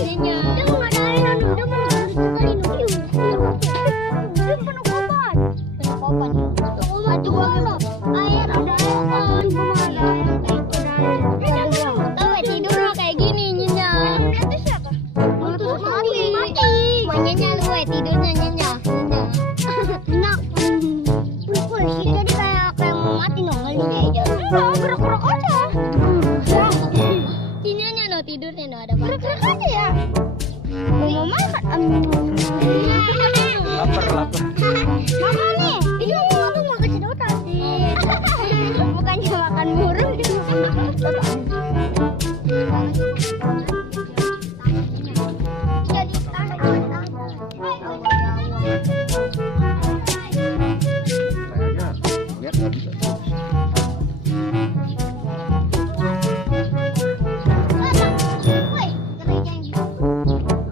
Nyonya. Dia mau ngadain anu, dia mau ngadain dia penuh kopan. Penuh kopan. Aduh, air ada kopan. Tahu tidur mah kayak gini Nyonya. Itu siapa? Itu mati. Nyonya lu tidurnya Nyonya. Enak. Pul sih jadi kayak mau mati nongol aja. Gerak-gerak aja. Nyonya no tidurnya no ada gerak-gerak aja ya. Mau makan. Lapar. Makan nih. Ini aku makan sedotan sih. Bukannya makan burung.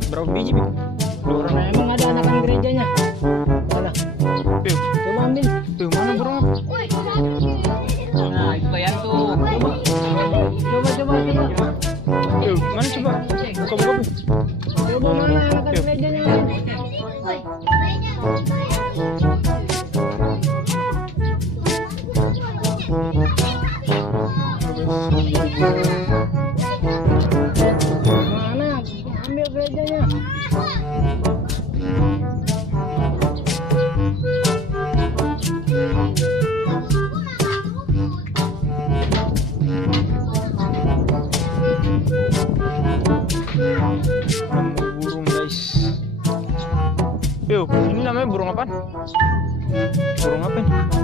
Berapa biji, Bi? 2 orang. Emang ada anakan gerejanya? Mana? Tuh, coba ambil. Tuh, mana burung? Nah, itu kayak tuh. Coba. Tuh, mana coba? Buka. Coba mana anakan gerejanya? Mana? Ambil gerejanya. Nemu burung, guys. Yuk, ini namanya burung apa? Burung apa ini?